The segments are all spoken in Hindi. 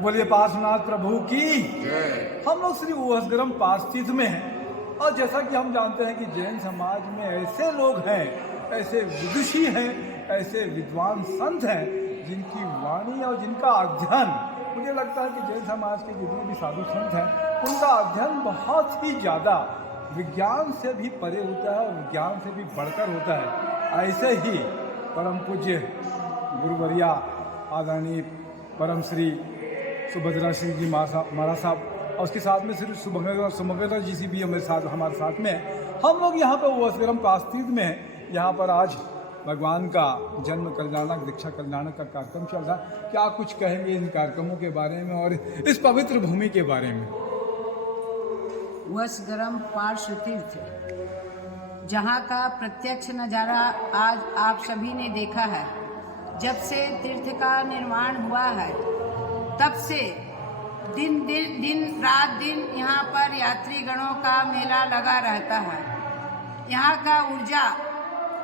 बोलिए पार्श्वनाथ प्रभु की। हम लोग श्री उहसगरम पार्षद में हैं और जैसा कि हम जानते हैं कि जैन समाज में ऐसे लोग हैं, ऐसे विदुषी हैं, ऐसे विद्वान संत हैं जिनकी वाणी और जिनका अध्ययन, मुझे लगता है कि जैन समाज के जितने भी साधु संत हैं उनका अध्ययन बहुत ही ज़्यादा विज्ञान से भी परे होता है और विज्ञान से भी बढ़कर होता है। ऐसे ही परम पूज्य गुरुवर्या आदरणीय परम श्री सुभद्रा सिंह जी महाराज साहब और उसके साथ में श्री सुमंगला जी सी भी हमारे साथ में हम लोग यहाँ पर उहसगरम पार्षद में हैं। यहाँ पर आज भगवान का जन्म कल्याणक दीक्षा कल्याणक का कार्यक्रम चल रहा है। क्या कुछ कहेंगे इन कार्यक्रमों के बारे में और इस पवित्र भूमि के बारे में? उहसगरम पार्श्व तीर्थ जहाँ का प्रत्यक्ष नज़ारा आज आप सभी ने देखा है। जब से तीर्थ का निर्माण हुआ है तब से दिन रात यहाँ पर यात्री गणों का मेला लगा रहता है। यहाँ का ऊर्जा,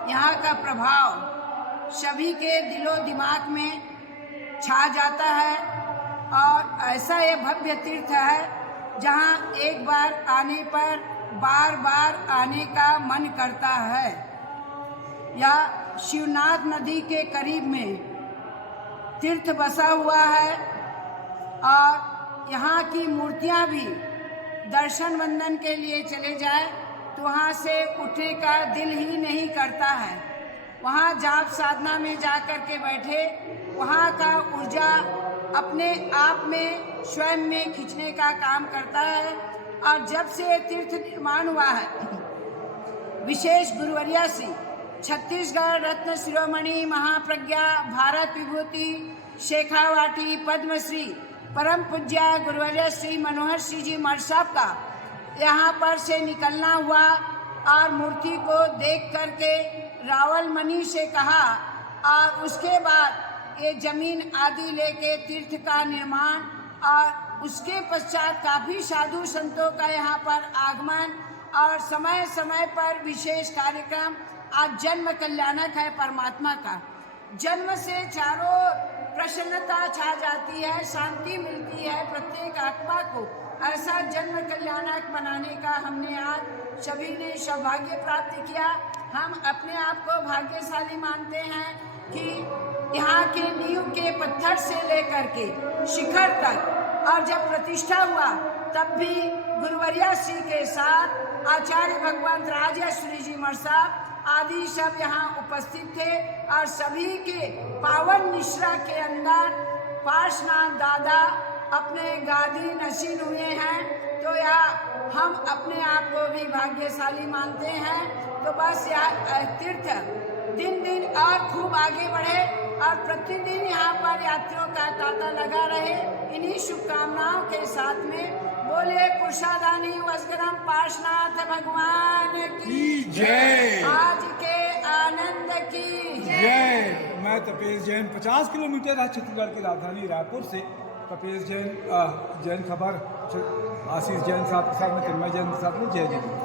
यहाँ का प्रभाव सभी के दिलो दिमाग में छा जाता है और ऐसा ये भव्य तीर्थ है जहाँ एक बार आने पर बार बार आने का मन करता है। यह शिवनाथ नदी के करीब में तीर्थ बसा हुआ है और यहाँ की मूर्तियाँ भी दर्शन वंदन के लिए चले जाए तो वहाँ से उठने का दिल ही नहीं करता है। वहाँ जाप साधना में जा कर के बैठे, वहाँ का ऊर्जा अपने आप में स्वयं में खींचने का काम करता है। और जब से तीर्थ निर्माण हुआ है, विशेष गुरुवर्या श्री छत्तीसगढ़ रत्न शिरोमणि महाप्रज्ञा भारत विभूति शेखावाटी पद्मश्री परम पूज्य गुरुवर्या श्री मनोहर सिंह जी महाराज साहब का यहाँ पर से निकलना हुआ और मूर्ति को देख करके रावल मणि से कहा और उसके बाद ये जमीन आदि लेके तीर्थ का निर्माण और उसके पश्चात काफ़ी साधु संतों का यहाँ पर आगमन और समय समय पर विशेष कार्यक्रम। आज जन्म कल्याणक है परमात्मा का। जन्म से चारों प्रसन्नता छा जाती है, शांति मिलती है प्रत्येक आत्मा को। ऐसा जन्म कल्याणक मनाने का हमने आज सभी ने सौभाग्य प्राप्त किया। हम अपने आप को भाग्यशाली मानते हैं कि यहाँ के नींव के पत्थर से लेकर के शिखर तक और जब प्रतिष्ठा हुआ तब भी गुरुवर्या श्री के साथ आचार्य भगवान राजेश्वरी जी महाराज साहब आदि सब यहाँ उपस्थित थे और सभी के पावन निश्रा के अंदर पार्श्वनाथ दादा अपने गादी नशीन हुए हैं। तो यह हम अपने आप को भी भाग्यशाली मानते हैं। तो बस यह तीर्थ दिन दिन और खूब आगे बढ़े और प्रतिदिन यहाँ पर यात्रियों का तांता लगा रहे। इन्हीं शुभकामनाओं के साथ में बोले पुरुषादानी उहसगरम पार्श्वनाथ भगवान की जय, आज के आनंद की जय। मैं तपेश जैन 50 किलोमीटर है छत्तीसगढ़ की राजधानी रायपुर से। तपेश जैन, जैन खबर, आशीष जैन साहब के साथ में, तन्मय जैन के साथ में, जय जय।